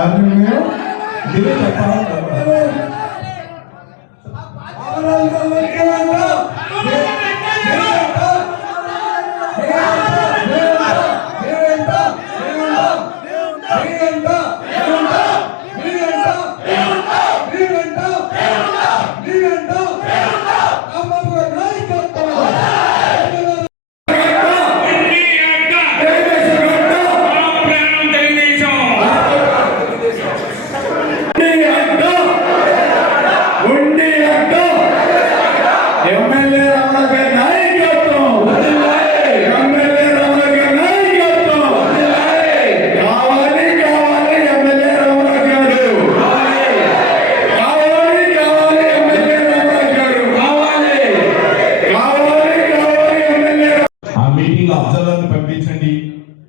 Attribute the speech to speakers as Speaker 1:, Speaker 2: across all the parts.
Speaker 1: आदमी में दिल तपा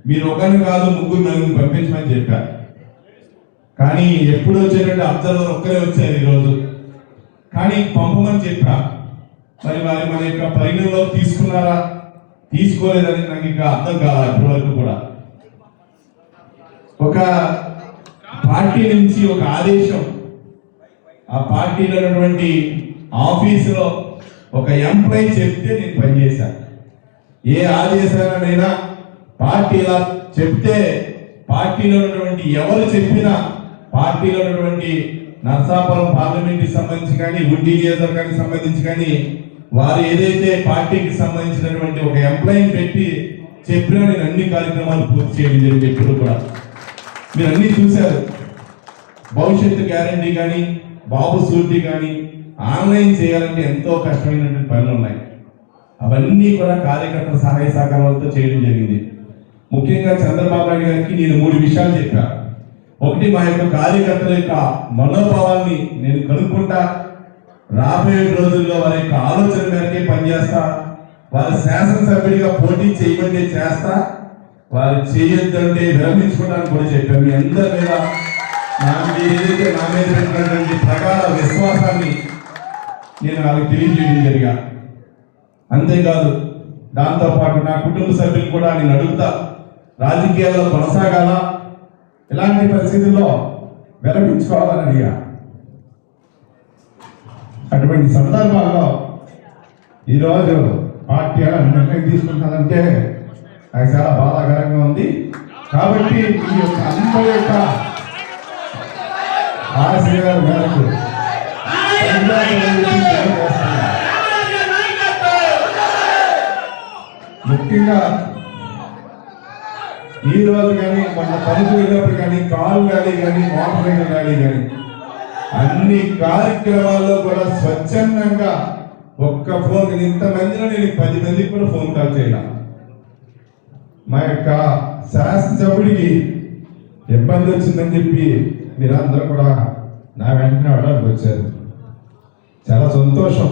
Speaker 1: మీరు ఒకరిని కాదు ముగ్గురు నలుగురు పంపించమని కానీ ఎప్పుడు వచ్చేటట్టు అబ్జర్వర్ ఒక్కరే వచ్చారు ఈరోజు. కానీ పంపమని చెప్పా మరి వారి మన యొక్క పరిగణలో తీసుకున్నారా? తీసుకోలేదని నాకు ఇంకా అర్థం కాదు ఇప్పటి వరకు కూడా. ఒక పార్టీ నుంచి ఒక ఆదేశం. ఆ పార్టీలో ఉన్నటువంటి ఆఫీసులో ఒక ఎంప్లాయీ చెప్తే నేను పనిచేశాను ఏ ఆదేశాలనైనా పార్టీ ఇలా చెప్తే పార్టీలో ఉన్నటువంటి ఎవరు చెప్పినా పార్టీలో ఉన్నటువంటి నర్సాపురం పార్లమెంట్కి సంబంధించి కానీ ఉండి నియోజకవర్గానికి సంబంధించి కానీ వారు ఏదైతే పార్టీకి సంబంధించినటువంటి ఒక ఎంప్లాయీని పెట్టి చెప్పినా నేను అన్ని కార్యక్రమాలు పూర్తి చేయడం జరిగింది ఎప్పుడు కూడా. మీరు అన్ని చూశారు. భవిష్యత్తు గ్యారంటీ కానీ బాబు సూర్తి కానీ ఆన్లైన్ చేయాలంటే ఎంతో కష్టమైనటువంటి పనులు ఉన్నాయి. అవన్నీ కూడా కార్యకర్తల సహాయ సహకారాలతో చేయడం జరిగింది. ముఖ్యంగా చంద్రబాబు నాయుడు గారికి నేను మూడు విషయాలు చెప్పా. ఒకటి మా యొక్క కార్యకర్తల యొక్క మనోభావాన్ని నేను కనుక్కుంటా. రాబోయే రోజుల్లో వారి యొక్క ఆలోచన మేరకే పనిచేస్తా వారు శాసనసభ్యుడిగా పోటీ చేయమంటే చేస్తా వారు చేయొద్దంటే విరమించుకోవడానికి కూడా చెప్పాను మీ అందరి మీద నా ఏదైతే నా మీద పెట్టినటువంటి ప్రకార విశ్వాసాన్ని నేను వాళ్ళకి తెలియజేయడం జరిగా. అంతేకాదు దాంతోపాటు నా కుటుంబ సభ్యులు కూడా నేను అడుగుతా రాజకీయాల్లో కొనసాగాల? ఇలాంటి పరిస్థితుల్లో విరమించుకోవాలని అడిగా. అటువంటి సందర్భాల్లో ఈరోజు పార్టీ అలా నిర్ణయం తీసుకుంటున్నదంటే అది చాలా బాధాకరంగా ఉంది. కాబట్టి ఈ యొక్క అందరి యొక్క ఆశయాల మేరకు ముఖ్యంగా ఈ రోజు కానీ మన పనికి వెళ్ళినప్పుడు కానీ కాలు ర్యాలీ కానీ మోటార్ సైకిల్ ర్యాలీ కానీ అన్ని కార్యక్రమాల్లో కూడా స్వచ్ఛందంగా ఒక్క ఫోన్ నేను ఇంతమందిలో నేను పది మందికి కూడా ఫోన్ కాల్ చేయడం మా యొక్క శాసనసభ్యుడికి ఇబ్బంది వచ్చిందని చెప్పి మీరందరూ కూడా నా వెంటనే అవడానికి వచ్చారు. చాలా సంతోషం.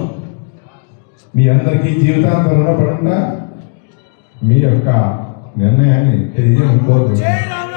Speaker 1: మీ అందరికీ జీవితాంతం రుణపడుండా మీ యొక్క నిర్ణయాన్ని తెలియజేయని కోరుకుంటున్నాను